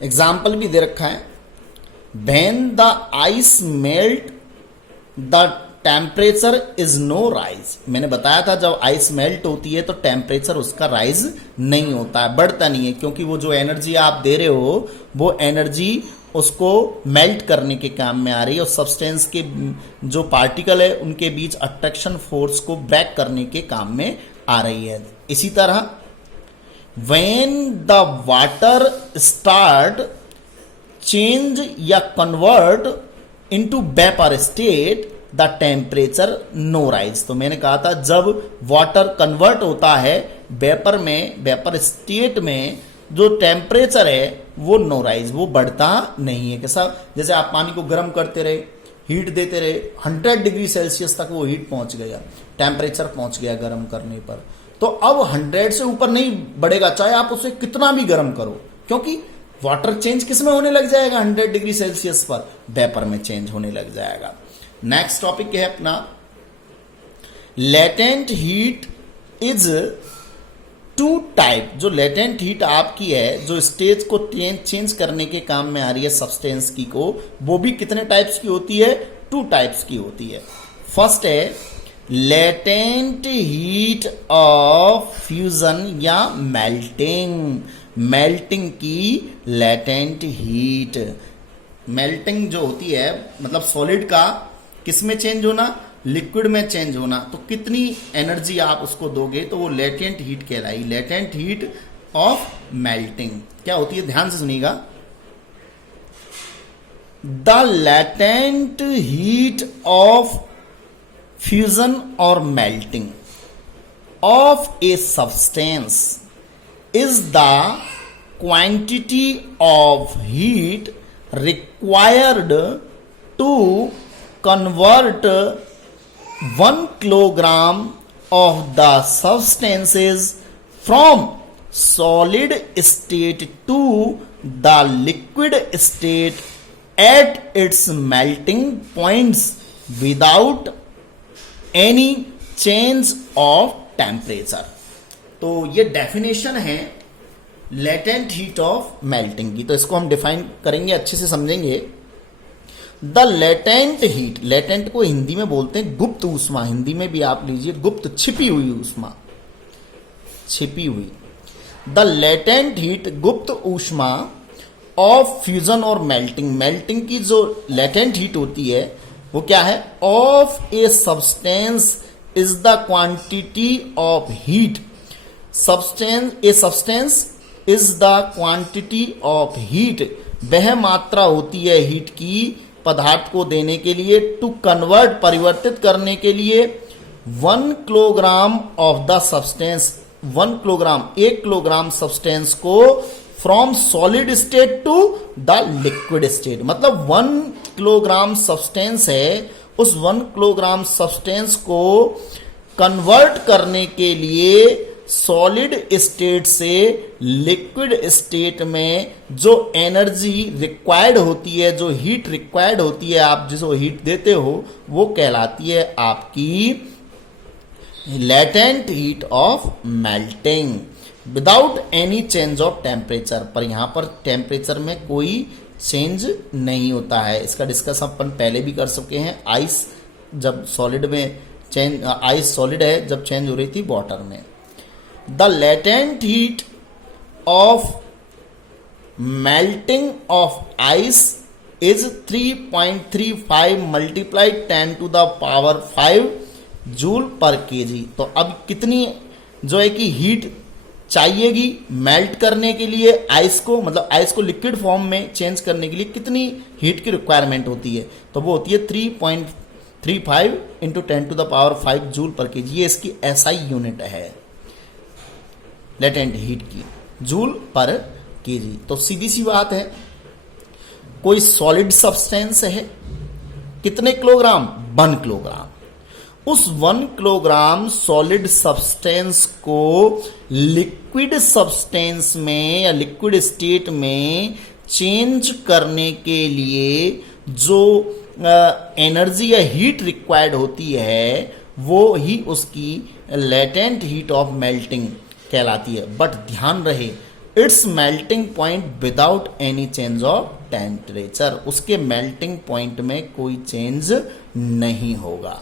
Example भी दे रखा है, when the ice melt the temperature is no rise. मैंने बताया था जब आइस मेल्ट होती है तो टेम्परेचर उसका राइज नहीं होता है, बढ़ता नहीं है, क्योंकि वो जो एनर्जी आप दे रहे हो वो एनर्जी उसको मेल्ट करने के काम में आ रही है और सब्सटेंस के जो पार्टिकल है उनके बीच अट्रैक्शन फोर्स को ब्रेक करने के काम में आ रही है। इसी तरह when the water start change या convert into vapor state the temperature no rise। तो मैंने कहा था जब वाटर कन्वर्ट होता है वेपर में, वेपर स्टेट में जो टेम्परेचर है वो नो राइज, वो बढ़ता नहीं है। कैसा, जैसे आप पानी को गर्म करते रहे, हीट देते रहे, 100 डिग्री सेल्सियस तक वो हीट पहुंच गया, टेम्परेचर पहुंच गया गर्म करने पर, तो अब 100 से ऊपर नहीं बढ़ेगा चाहे आप उसे कितना भी गर्म करो, क्योंकि वाटर चेंज किस में होने लग जाएगा, 100 डिग्री सेल्सियस पर वेपर में चेंज होने लग जाएगा। नेक्स्ट टॉपिक है अपना latent heat is two type. जो लेटेंट हीट आपकी है जो स्टेज को चेंज करने के काम में आ रही है सब्सटेंस की को, वो भी कितने टाइप्स की होती है, 2 टाइप्स की होती है। फर्स्ट है लेटेंट हीट ऑफ फ्यूजन या मेल्टिंग। मेल्टिंग की लेटेंट हीट, मेल्टिंग जो होती है मतलब सॉलिड का किस में चेंज होना, लिक्विड में चेंज होना, तो कितनी एनर्जी आप उसको दोगे तो वो लेटेंट हीट कहलाई। लेटेंट हीट ऑफ मेल्टिंग क्या होती है, ध्यान से सुनिएगा। The latent heat of fusion और melting of a substance is the quantity of heat required to convert 1 kilogram of the substances from solid state to the liquid state at its melting points without any change of temperature। तो ये definition है latent heat of melting की, तो इसको हम define करेंगे, अच्छे से समझेंगे। द लेटेंट हीट, लेटेंट को हिंदी में बोलते हैं गुप्त ऊष्मा, हिंदी में भी आप लीजिए गुप्त, छिपी हुई ऊष्मा, छिपी हुई। द लेटेंट हीट गुप्त ऊष्मा ऑफ फ्यूजन और मेल्टिंग, मेल्टिंग की जो लेटेंट हीट होती है वो क्या है, of a substance is the quantity of heat. Substance, a substance is the quantity of heat, वह मात्रा होती है हीट की पदार्थ को देने के लिए, टू कन्वर्ट परिवर्तित करने के लिए 1 kilogram of the substance, 1 kilogram 1 kilogram substance को from solid state to the liquid state. मतलब 1 किलोग्राम सब्सटेंस है, उस 1 किलोग्राम सब्सटेंस को कन्वर्ट करने के लिए सॉलिड स्टेट से लिक्विड स्टेट में जो एनर्जी रिक्वायर्ड होती है, जो हीट रिक्वायर्ड होती है, आप जिसको हीट देते हो वो कहलाती है आपकी latent heat of melting without any change of temperature. पर यहां पर टेम्परेचर में कोई चेंज नहीं होता है। इसका डिस्कस अपन पहले भी कर चुके हैं, आइस जब सॉलिड में चेंज, आइस सॉलिड है जब चेंज हो रही थी वाटर में। The latent heat of melting of ice is 3.35 multiplied 10 to the power 5 joule per kg. तो अब कितनी जो है कि हीट चाहिएगी मेल्ट करने के लिए आइस को, मतलब आइस को लिक्विड फॉर्म में चेंज करने के लिए कितनी हीट की रिक्वायरमेंट होती है, तो वो होती है 3.35 into 10 to the power 5 joule per kg. ये इसकी एसआई यूनिट है लेटेंट हीट की, जूल पर केजी। तो सीधी सी बात है, कोई सॉलिड सब्सटेंस है, कितने किलोग्राम, 1 किलोग्राम। उस 1 किलोग्राम सॉलिड सब्सटेंस को लिक्विड सब्सटेंस में या लिक्विड स्टेट में चेंज करने के लिए जो एनर्जी या हीट रिक्वायर्ड होती है वो ही उसकी लेटेंट हीट ऑफ मेल्टिंग कहलाती है। बट ध्यान रहे, it's melting point without any change of temperature, उसके मेल्टिंग पॉइंट में कोई चेंज नहीं होगा।